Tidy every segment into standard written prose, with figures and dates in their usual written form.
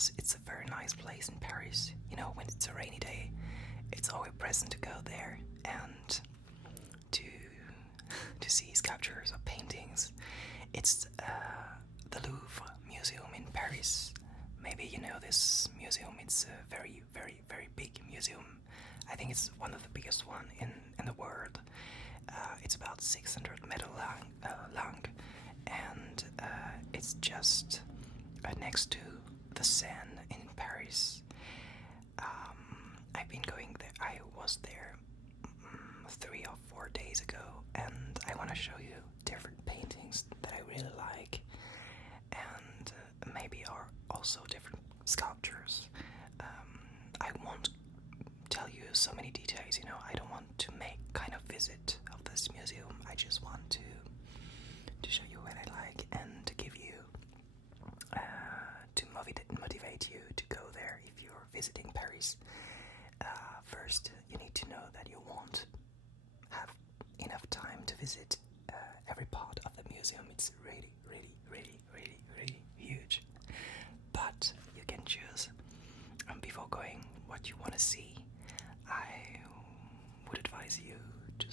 because it's a very nice place in Paris. You know, when it's a rainy day, it's always pleasant to go there and to see sculptures or paintings. It's the Louvre Museum in Paris. Maybe you know this museum. It's a very, very, very big museum. I think it's one of the biggest one in the world. It's about 600 meters long, and it's just next to the Seine in Paris. I've been going there. I was there 3 or 4 days ago, and I want to show you different paintings that I really like, and maybe are also different sculptures. I won't tell you so many details, you know. I don't want to make kind of visit of this museum. I just want to show you what I like and to give you to motivate you to go there if you're visiting Paris. First, you need to know that you won't have enough time to visit every part of the museum. It's really, really, really, really, really huge. But you can choose before going what you want to see. I would advise you to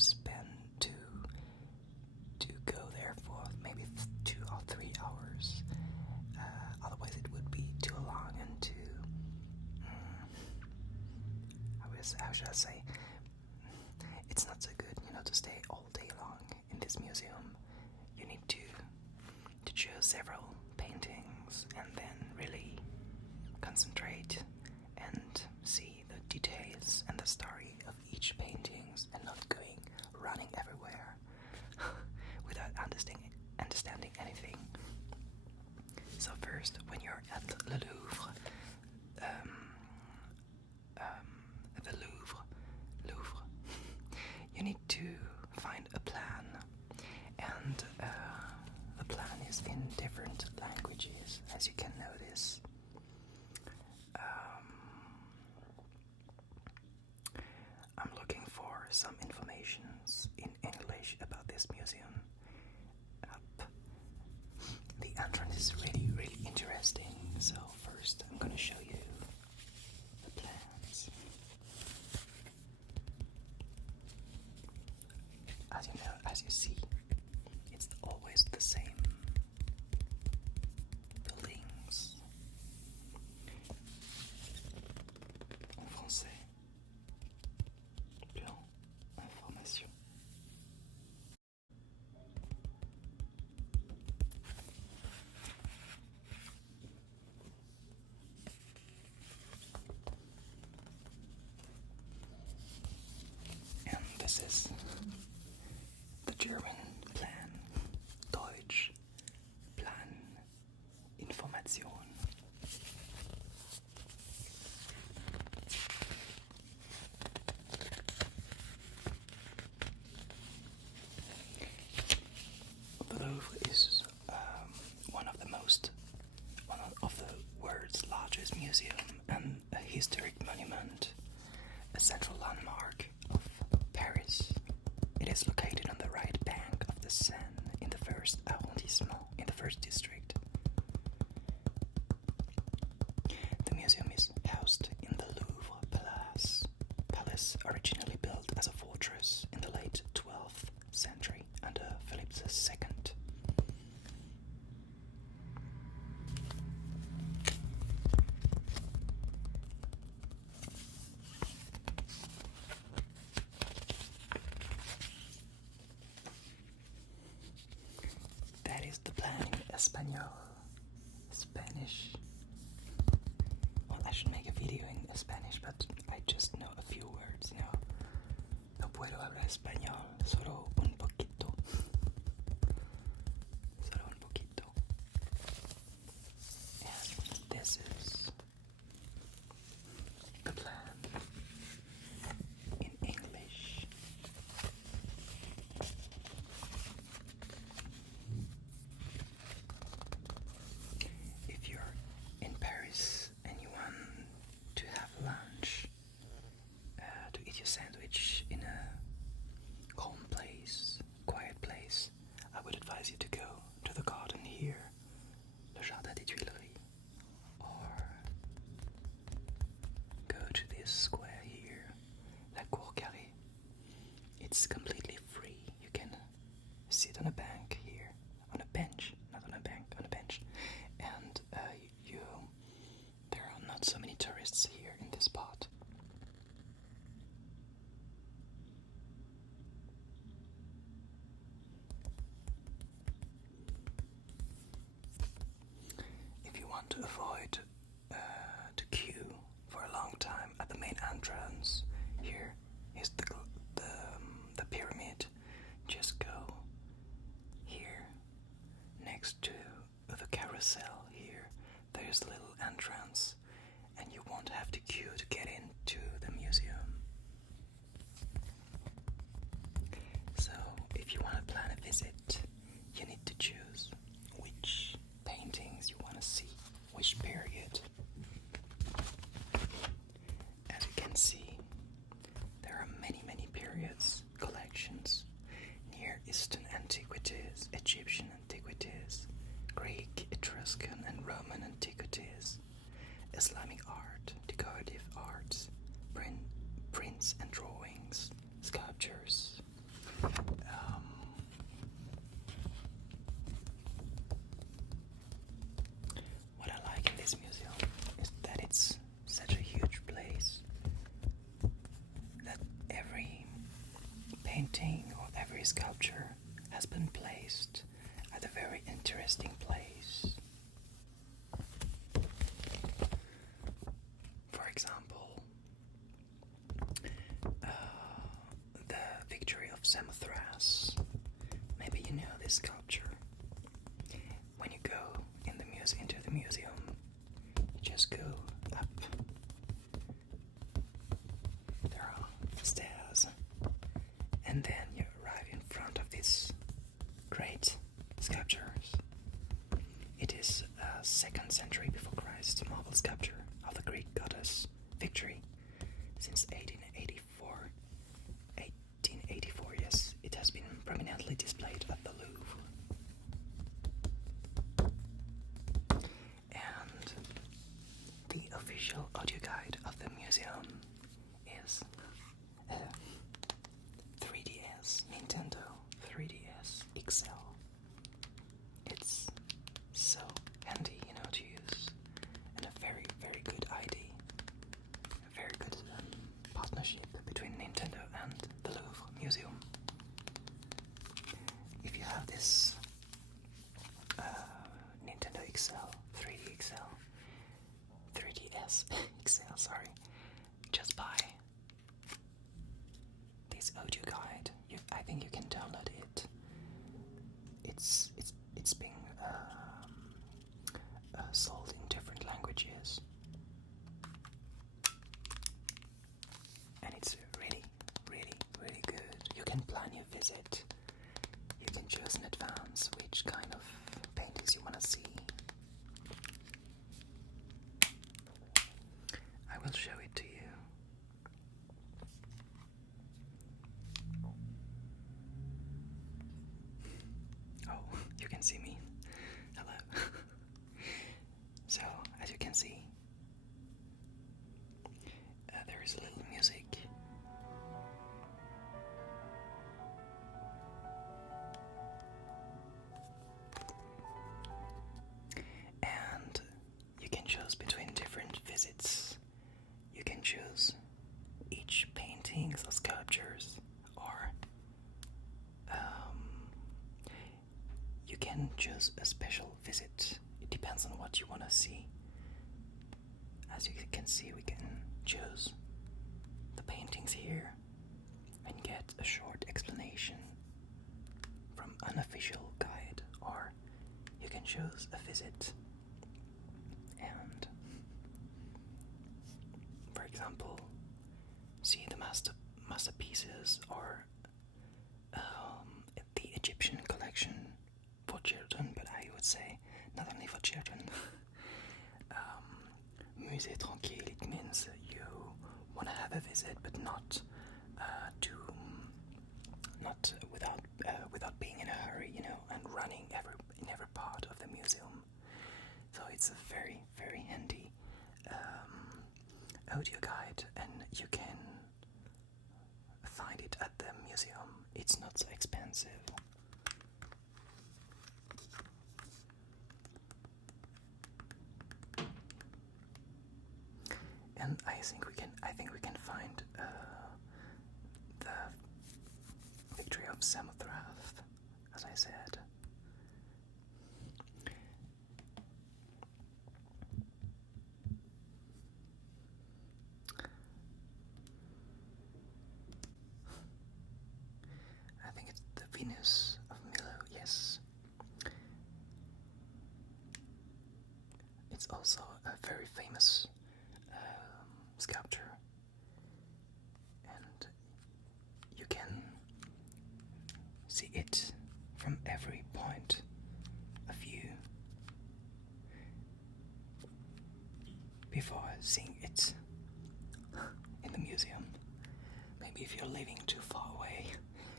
go there for maybe 2 or 3 hours. Otherwise, it would be too long and too. How should I say? It's not so good, you know, to stay all day long in this museum. You need to choose several paintings and then really concentrate and see the details and the story of each paintings, and not going running everywhere without understanding anything. So first, when you're at the Louvre, you need to find a plan, and the plan is in different languages, as you can notice. I'm looking for some information in English about this museum. The entrance is really, really interesting. So first, I'm going to show you the plans. As you see, it's always the same buildings. En français, plan, information. And this is the German plan, Deutsch, Plan, Information. The Louvre is one of the world's largest museum and a historic monument, a central landmark of Paris. It is located on the right bank of the Seine in the first arrondissement, in the first district. The museum is housed in the Louvre Palace, originally built as a fortress in the late 12th century under Philip II. That is the plan in Spanish. Well, I should make a video in Spanish, but I just know a few words, you know. No puedo hablar español, solo un poquito. Solo un poquito. And this is the plan in English. If you're in Paris and you want to have lunch, to eat your sandwich in a calm place, this square here, la cour carrée. It's completely free. You can sit on a bank here, on a bench, not on a bank, on a bench, and there are not so many tourists here in this spot. If you want to avoid to queue for a long time at the main entrance, here is the pyramid. Just go here next to the carousel. Here there's a little entrance, and you won't have to queue to get into the museum. So if you want to plan a visit, you need to choose which paintings you want to see, which period. As you can see, there are many periods, collections: Near Eastern antiquities, Egyptian antiquities, Greek, Etruscan and Roman antiquities, Islamic art, decorative arts, prints and drawings, sculptures. What I like in this museum is that it's such a huge place, that every painting or every sculpture has been placed at a very interesting place. For example, the Victory of Samothrace. Maybe you know this sculpture. When you go into the museum, you just go up. There are stairs, and then you arrive in front of these great sculptures. It is a 2nd century before Christ marble sculpture of the Greek goddess Victory. Since 1884, yes, it has been prominently displayed at the Louvre. And the official audio guide of the museum is 3DS, Nintendo 3DS XL. It's so handy, to use, and a very good ID. A very good partnership between Nintendo and the Louvre Museum. If you have this Nintendo XL, 3D XL, 3DS XL, sorry, just buy this audio guide. I think you can download it. It's being sold in different languages, and it's really good. You can plan your visit. You can choose in advance which kind of paintings you want to see. I will show it to you. Oh, you can see me. Hello. So, as you can see, there is a little music. And you can choose between different visits. You can choose each paintings or sculptures, or you can choose a special visit. It depends on what you want to see. As you can see, we can choose the paintings here and get a short explanation from unofficial guide, or you can choose a visit and, for example, see the masterpieces or the Egyptian collection for children, but I would say not only for children. Musée tranquille, it means you want to have a visit, but not without being in a hurry, and running in every part of the museum. So it's a very handy audio guide, and you can find it at the museum. It's not so expensive. And I think we can find the victory of Samothrace, as I said. I think it's the Venus of Milo, yes. It's also a very famous sculpture, and you can see it from every point of view before seeing it in the museum. Maybe if you're living too far away,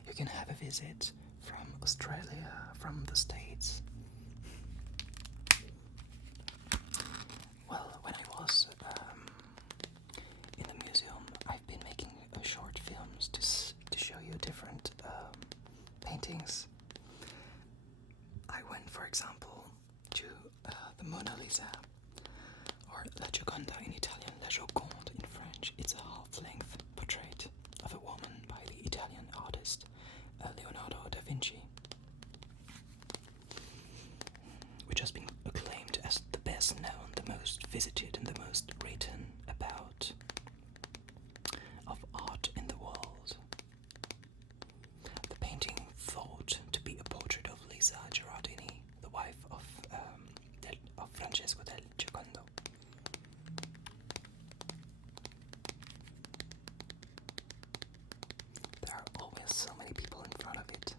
you can have a visit from Australia, from the States. Well, when I was in the museum, I've been making short films to show you different paintings. I went, for example, to the Mona Lisa, or La Gioconda in Italian, La Joconde in French. It's a half-length portrait of a woman by the Italian artist Leonardo da Vinci, which has been acclaimed as the best known, the most visited, and the most written about of art in the world. The painting thought to be a portrait of Lisa Gerardini, the wife of Francesco del Giocondo. There are always so many people in front of it.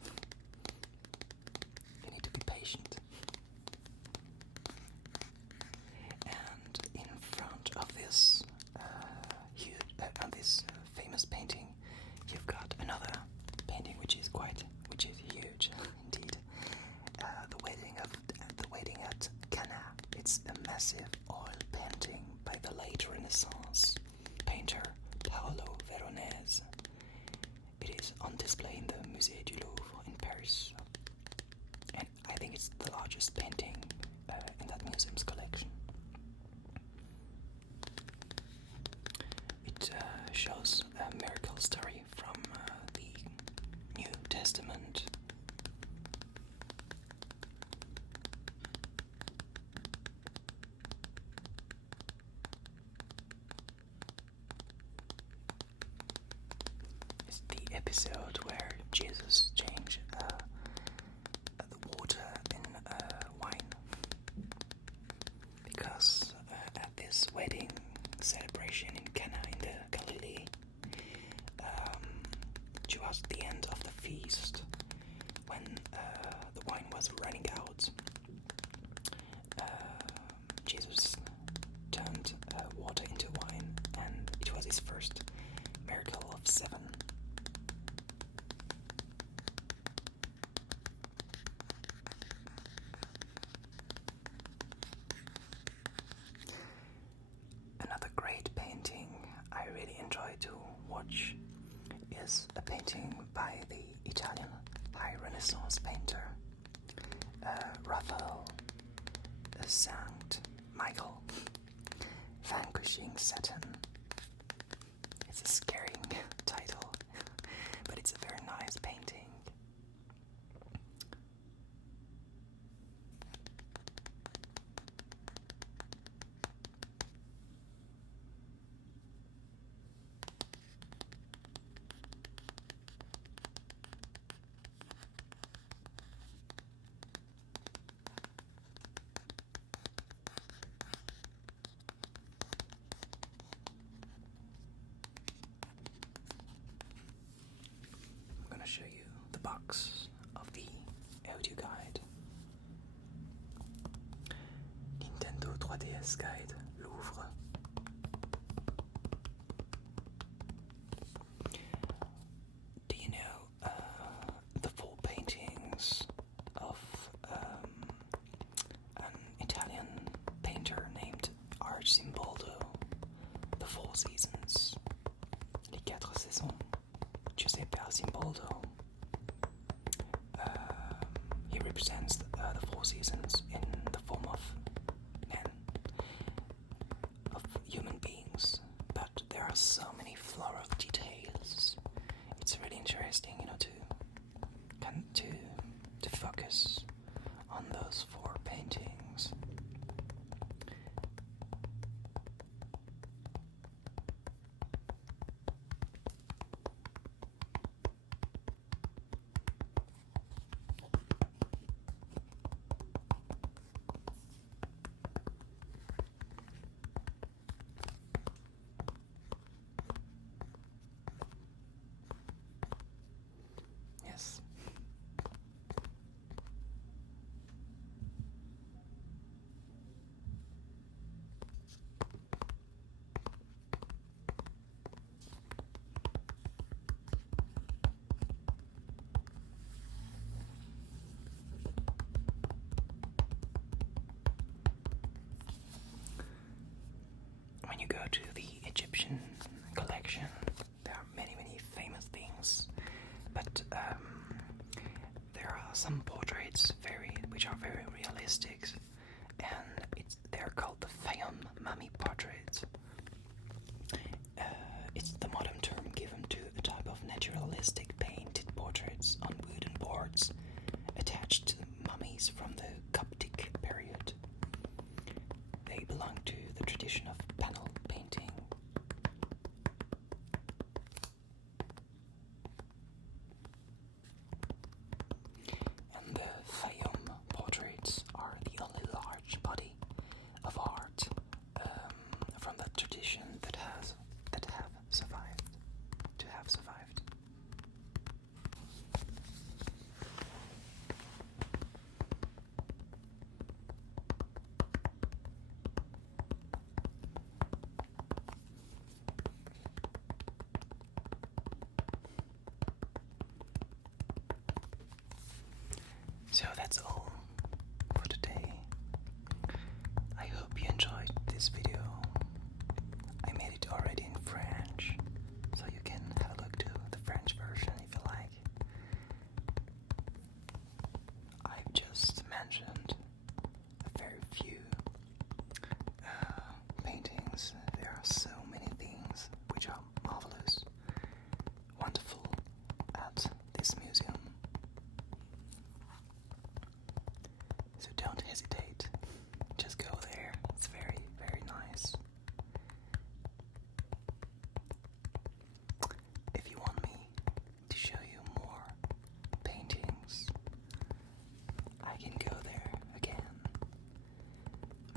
You need to be patient. And in front of this famous painting, you've got another painting which is huge indeed. The wedding at Cana. It's a massive oil painting by the late Renaissance painter Paolo Veronese. It is on display in the Musée du Louvre in Paris, and I think it's the largest painting in that museum's collection. It shows a miracle story from the New Testament. It's the episode where Jesus changed the water in wine, because at this wedding celebration in Cana in the Galilee, towards the end of the feast, when the wine was running out, Jesus turned water into wine, and it was his first miracle of 7. Another great painting I really enjoy to watch is a painting by the Italian High Renaissance painter Raphael St. Michael, Vanquishing Satan. It's a scaring title, but it's a very nice painting. Show you the box of the audio guide. Nintendo 3DS guide, Louvre. Do you know the 4 paintings of an Italian painter named Arcimboldo? The 4 seasons. Les 4 saisons. Giuseppe Asimboldo. He represents the 4 seasons in the form of men, of human beings, but there are so many floral details. It's really interesting, to focus on those 4 paintings. Yes. When you go to the Egyptian collection, there are many famous things, but there are some portraits which are very realistic, and they're called the Fayum mummy portraits. It's the modern term given to a type of naturalistic painted portraits on wooden boards attached to mummies from the Coptic period. They belong to the tradition of panel painting. And the Fayum portraits are the only large body of art from that tradition that have survived. So that's all for today. I hope you enjoyed this video. I made it already in French, so you can have a look to the French version if you like. I've just mentioned a very few paintings. There are so many things which are marvelous, wonderful at this museum. So don't hesitate, just go there, it's very nice. If you want me to show you more paintings, I can go there again,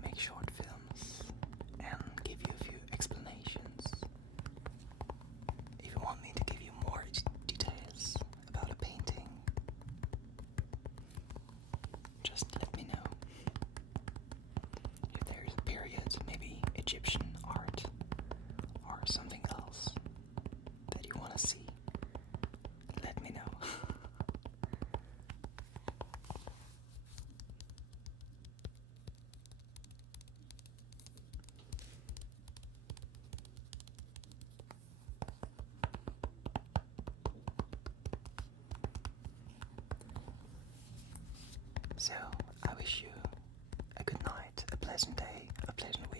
make short films, and give you a few explanations. If you want me to give you more details about a painting, just let me know. If there's a period, maybe Egyptian art or something else that you want to see, let me know. So, I wish you a good night, a pleasant day, a pleasant